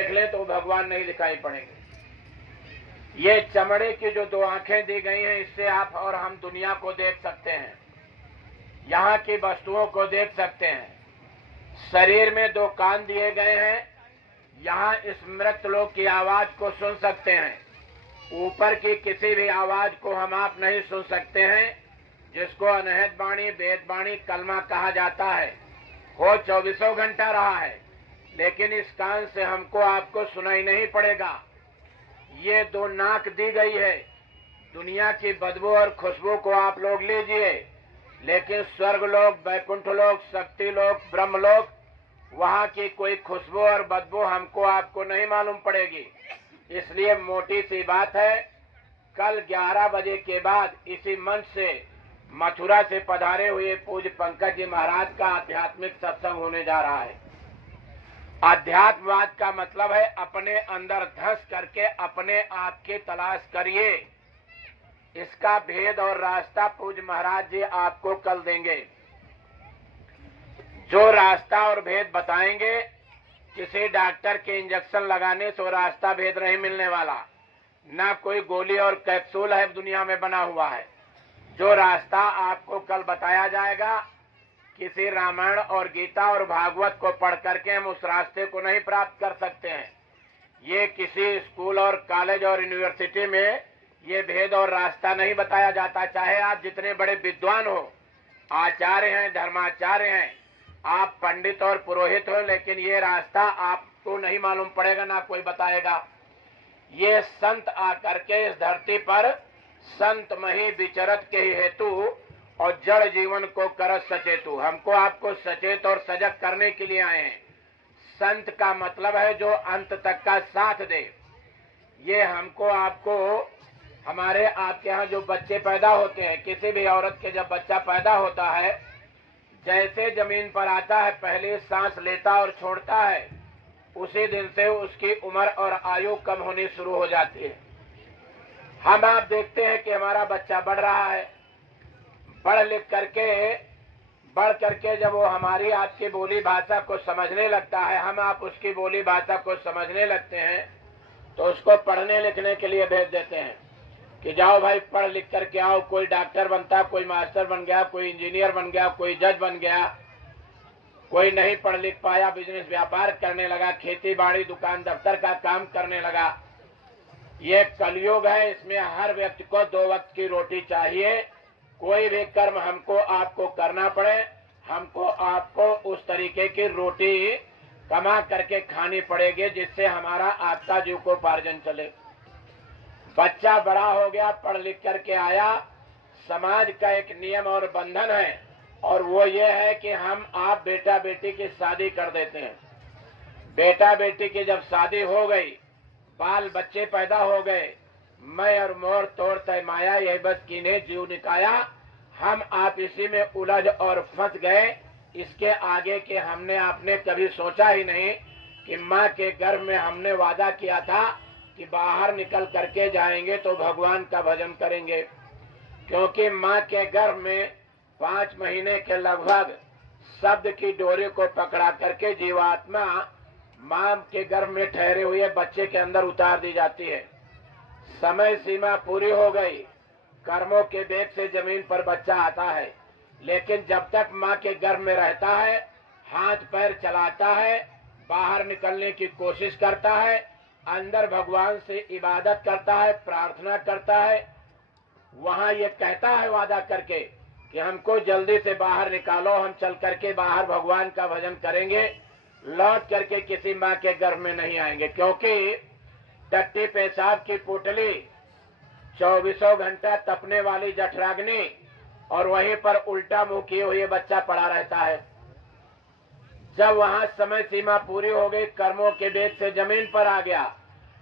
देख ले तो भगवान नहीं दिखाई पड़ेंगे। ये चमड़े की जो दो आंखें दी गई हैं, इससे आप और हम दुनिया को देख सकते हैं, यहाँ की वस्तुओं को देख सकते हैं। शरीर में दो कान दिए गए हैं, यहाँ इस मृत लोक की आवाज को सुन सकते हैं। ऊपर की किसी भी आवाज को हम आप नहीं सुन सकते हैं, जिसको अनहद वाणी, वेद वाणी, कलमा कहा जाता है। हो 24 घंटा रहा है, लेकिन इस कान से हमको आपको सुनाई नहीं पड़ेगा। ये दो नाक दी गई है, दुनिया की बदबू और खुशबू को आप लोग लीजिए, लेकिन स्वर्ग लोक, वैकुंठ लोक, शक्ति लोक, ब्रह्म लोक, वहाँ की कोई खुशबू और बदबू हमको आपको नहीं मालूम पड़ेगी। इसलिए मोटी सी बात है, कल 11 बजे के बाद इसी मंच से मथुरा से पधारे हुए पूज्य पंकज जी महाराज का आध्यात्मिक सत्संग होने जा रहा है। अध्यात्मवाद का मतलब है अपने अंदर धंस करके अपने आप की तलाश करिए। इसका भेद और रास्ता पूज्य महाराज जी आपको कल देंगे। जो रास्ता और भेद बताएंगे, किसी डॉक्टर के इंजेक्शन लगाने से वो रास्ता भेद नहीं मिलने वाला, ना कोई गोली और कैप्सूल है दुनिया में बना हुआ है। जो रास्ता आपको कल बताया जाएगा, किसी रामायण और गीता और भागवत को पढ़ करके हम उस रास्ते को नहीं प्राप्त कर सकते हैं। ये किसी स्कूल और कॉलेज और यूनिवर्सिटी में ये भेद और रास्ता नहीं बताया जाता। चाहे आप जितने बड़े विद्वान हो, आचार्य हैं, धर्माचार्य हैं, आप पंडित और पुरोहित हो, लेकिन ये रास्ता आपको नहीं मालूम पड़ेगा, ना कोई बताएगा। ये संत आकर के इस धरती पर संत मही विचरत के हेतु और जड़ जीवन को करत सचेतु, हमको आपको सचेत और सजग करने के लिए आए हैं। संत का मतलब है जो अंत तक का साथ दे। ये हमको आपको, हमारे आपके यहाँ जो बच्चे पैदा होते हैं, किसी भी औरत के जब बच्चा पैदा होता है, जैसे जमीन पर आता है पहले सांस लेता और छोड़ता है, उसी दिन से उसकी उम्र और आयु कम होनी शुरू हो जाती है। हम आप देखते हैं कि हमारा बच्चा बढ़ रहा है, बढ़ करके जब वो हमारी आपकी बोली भाषा को समझने लगता है, हम आप उसकी बोली भाषा को समझने लगते हैं, तो उसको पढ़ने लिखने के लिए भेज देते हैं कि जाओ भाई पढ़ लिख करके आओ। कोई डॉक्टर बनता, कोई मास्टर बन गया, कोई इंजीनियर बन गया, कोई जज बन गया, कोई नहीं पढ़ लिख पाया, बिजनेस व्यापार करने लगा, खेती बाड़ी दुकान दफ्तर का काम करने लगा। ये कलयुग है, इसमें हर व्यक्ति को 2 वक्त की रोटी चाहिए। कोई भी कर्म हमको आपको करना पड़े, हमको आपको उस तरीके की रोटी कमा करके खानी पड़ेगी जिससे हमारा आपका जीव को उपार्जन चले। बच्चा बड़ा हो गया, पढ़ लिख करके आया, समाज का एक नियम और बंधन है, और वो ये है कि हम आप बेटा बेटी की शादी कर देते हैं। बेटा बेटी की जब शादी हो गई, बाल बच्चे पैदा हो गए, मैं और मोर तोड़ तय माया, यही बस कीने जीव निकाया। हम आप इसी में उलझ और फंस गए। इसके आगे के हमने आपने कभी सोचा ही नहीं कि माँ के गर्भ में हमने वादा किया था कि बाहर निकल करके जाएंगे तो भगवान का भजन करेंगे, क्योंकि माँ के गर्भ में 5 महीने के लगभग शब्द की डोरी को पकड़ा करके जीवात्मा माँ के गर्भ में ठहरे हुए बच्चे के अंदर उतार दी जाती है। समय सीमा पूरी हो गई, कर्मों के वेग से जमीन पर बच्चा आता है, लेकिन जब तक माँ के गर्भ में रहता है, हाथ पैर चलाता है, बाहर निकलने की कोशिश करता है, अंदर भगवान से इबादत करता है, प्रार्थना करता है, वहाँ ये कहता है वादा करके कि हमको जल्दी से बाहर निकालो, हम चल करके बाहर भगवान का भजन करेंगे, लौट करके किसी माँ के गर्भ में नहीं आएंगे। क्योंकि टट्टी पेशाब की पुतली 24 घंटा तपने वाली जठराग्नि, और वहीं पर उल्टा मुंह किए हुए बच्चा पड़ा रहता है। जब वहां समय सीमा पूरी हो गई, कर्मों के वेग से जमीन पर आ गया,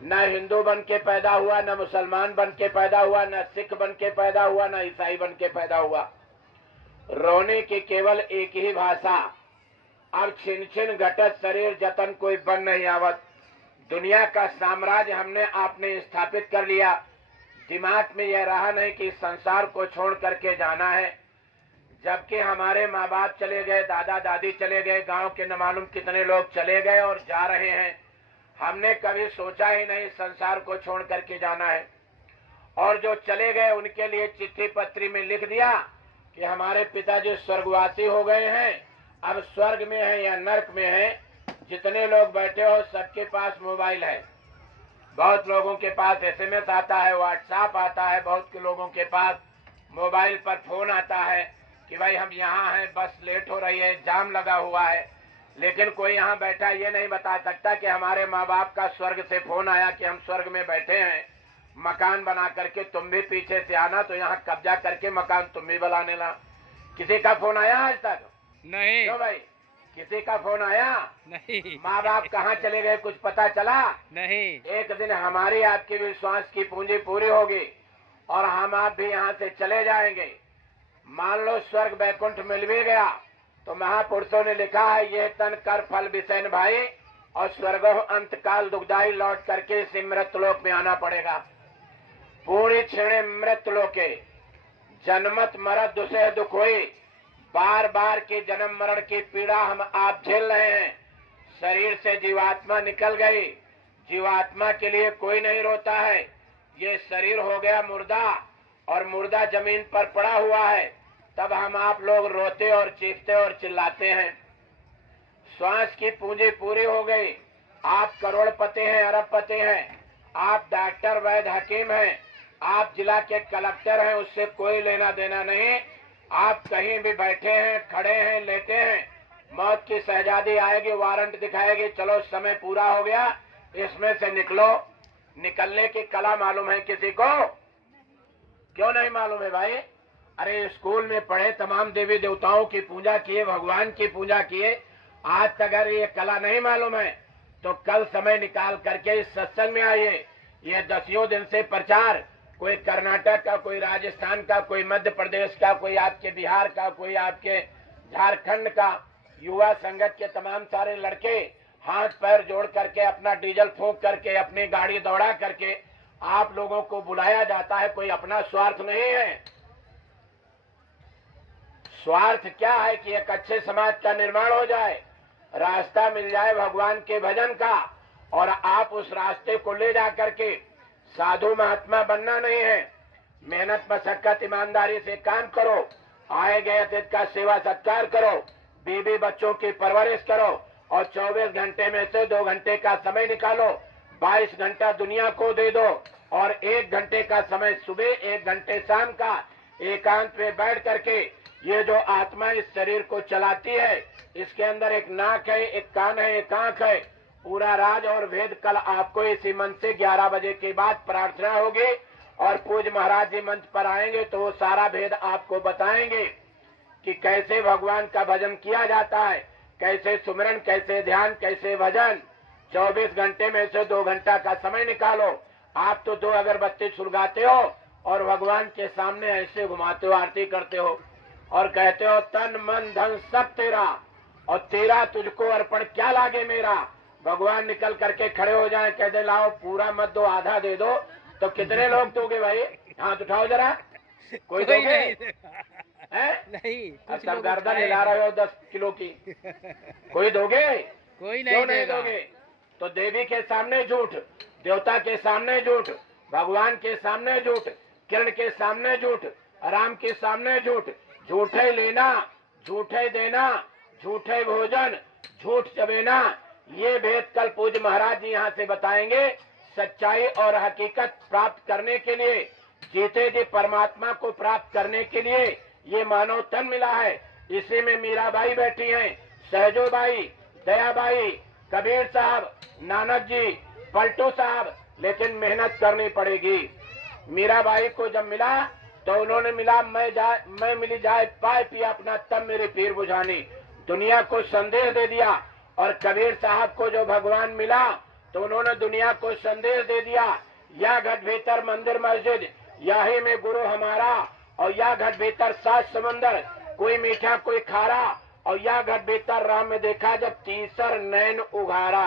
न हिंदू बन के पैदा हुआ, न मुसलमान बन के पैदा हुआ, न सिख बन के पैदा हुआ, न ईसाई बन के पैदा हुआ। रोने की केवल एक ही भाषा, अब छिन छिन घटत शरीर जतन कोई बन नहीं आवत। दुनिया का साम्राज्य हमने आपने स्थापित कर लिया, दिमाग में यह रहा नहीं कि संसार को छोड़ करके जाना है। जबकि हमारे माँ बाप चले गए, दादा दादी चले गए, गांव के न मालूम कितने लोग चले गए और जा रहे हैं। हमने कभी सोचा ही नहीं संसार को छोड़ करके जाना है। और जो चले गए उनके लिए चिट्ठी पत्री में लिख दिया कि हमारे पिताजी स्वर्गवासी हो गए हैं, अब स्वर्ग में है या नरक में है। जितने लोग बैठे हो सबके पास मोबाइल है, बहुत लोगों के पास SMS आता है, व्हाट्सएप आता है, बहुत के लोगों के पास मोबाइल पर फोन आता है कि भाई हम यहाँ हैं, बस लेट हो रही है, जाम लगा हुआ है। लेकिन कोई यहाँ बैठा ये नहीं बता सकता कि हमारे माँ बाप का स्वर्ग से फोन आया कि हम स्वर्ग में बैठे हैं, मकान बना करके तुम भी पीछे से आना, तो यहाँ कब्जा करके मकान तुम भी बना लेना। किसी का फोन आया आज तक? नहीं। क्यों भाई, किसी का फोन आया? नहीं। माँ बाप कहाँ चले गए कुछ पता चला? नहीं। एक दिन हमारी आपकी विश्वास की पूंजी पूरी होगी और हम आप भी यहाँ से चले जाएंगे। मान लो स्वर्ग बैकुंठ मिल भी गया तो महापुरुषों ने लिखा है ये तन कर फल बिसैन भाई, और स्वर्गो अंत काल दुखदाई, लौट करके इस मृतलोक में आना पड़ेगा। पूरी क्षण मृतलोके जन्मत मरत दुसह दुख हुई, बार बार के जन्म मरण की पीड़ा हम आप झेल रहे हैं। शरीर से जीवात्मा निकल गई, जीवात्मा के लिए कोई नहीं रोता है। ये शरीर हो गया मुर्दा और मुर्दा जमीन पर पड़ा हुआ है, तब हम आप लोग रोते और चीखते और चिल्लाते हैं। श्वास की पूंजी पूरी हो गई, आप करोड़पति हैं, अरबपति हैं, आप डॉक्टर वैद्य हकीम हैं, आप जिला के कलेक्टर हैं, उससे कोई लेना देना नहीं। आप कहीं भी बैठे हैं, खड़े हैं, लेटे हैं, मौत की शहजादी आएगी, वारंट दिखाएगी, चलो समय पूरा हो गया, इसमें से निकलो। निकलने की कला मालूम है किसी को? क्यों नहीं मालूम है भाई? अरे स्कूल में पढ़े, तमाम देवी देवताओं की पूजा किए, भगवान की पूजा किए, आज तक अगर ये कला नहीं मालूम है तो कल समय निकाल करके इस सत्संग में आइए। ये 10 दिन से प्रचार, कोई कर्नाटक का, कोई राजस्थान का, कोई मध्य प्रदेश का, कोई आपके बिहार का, कोई आपके झारखंड का, युवा संगत के तमाम सारे लड़के हाथ पैर जोड़ करके, अपना डीजल फूंक करके, अपनी गाड़ी दौड़ा करके आप लोगों को बुलाया जाता है। कोई अपना स्वार्थ नहीं है। स्वार्थ क्या है कि एक अच्छे समाज का निर्माण हो जाए, रास्ता मिल जाए भगवान के भजन का, और आप उस रास्ते को ले जा करके साधु महात्मा बनना नहीं है। मेहनत मशक्कत ईमानदारी से काम करो, आए गए अतिथि का सेवा सत्कार करो, बीबी बच्चों की परवरिश करो, और 24 घंटे में से 2 घंटे का समय निकालो, 22 घंटा दुनिया को दे दो, और 1 घंटे का समय सुबह, 1 घंटे शाम का एकांत में बैठ करके ये जो आत्मा इस शरीर को चलाती है, इसके अंदर एक नाक है, एक कान है, एक आंख है, पूरा राज और भेद कल आपको इसी मंच से 11 बजे के बाद प्रार्थना होगी और पूज्य महाराज जी मंच पर आएंगे तो वो सारा भेद आपको बताएंगे कि कैसे भगवान का भजन किया जाता है, कैसे सुमिरन, कैसे ध्यान, कैसे भजन। 24 घंटे में से 2 घंटा का समय निकालो। आप तो 2 अगरबत्ती सुलगाते हो और भगवान के सामने ऐसे घुमाते हो, आरती करते हो और कहते हो तन मन धन सब तेरा, और तेरा तुझको अर्पण क्या लागे मेरा। भगवान निकल करके खड़े हो जाए, कह दे लाओ पूरा मत दो, आधा दे दो, तो कितने लोग दोगे भाई? हाथ उठाओ जरा, कोई दोगे? नहीं। सब गर्दन हिला रहे हो 10 किलो की, कोई दोगे? कोई क्यों नहीं देगा। दोगे? तो देवी के सामने झूठ, देवता के सामने झूठ, भगवान के सामने झूठ, किरण के सामने झूठ, राम के सामने झूठ, झूठे लेना, झूठे देना, झूठे भोजन, झूठ चबेना। ये भेद कल पूज्य महाराज जी यहाँ से बताएंगे। सच्चाई और हकीकत प्राप्त करने के लिए, जीते जी परमात्मा को प्राप्त करने के लिए ये मानव तन मिला है। इसी में मीराबाई बैठी हैं, सहजोबाई, दयाबाई, कबीर साहब, नानक जी, पलटू साहब, लेकिन मेहनत करनी पड़ेगी। मीराबाई को जब मिला तो उन्होंने मिला मैं मिली जाए पाए पिया अपना तब मेरे पीर बुझानी, दुनिया को संदेश दे दिया। और कबीर साहब को जो भगवान मिला तो उन्होंने दुनिया को संदेश दे दिया, या घट भीतर मंदिर मस्जिद, यही में गुरु हमारा, और या घट भीतर 7 समंदर, कोई मीठा कोई खारा, और या घट भीतर राम में देखा जब तीसर नैन उघारा।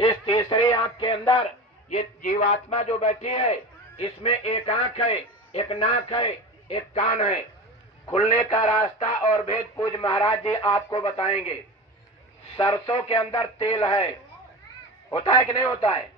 इस तीसरी आंख के अंदर ये जीवात्मा जो बैठी है, इसमें एक आंख है, एक नाक है, एक कान है। खुलने का रास्ता और भेद पूज्य महाराज जी आपको बताएंगे। सरसों के अंदर तेल है, होता है कि नहीं होता है?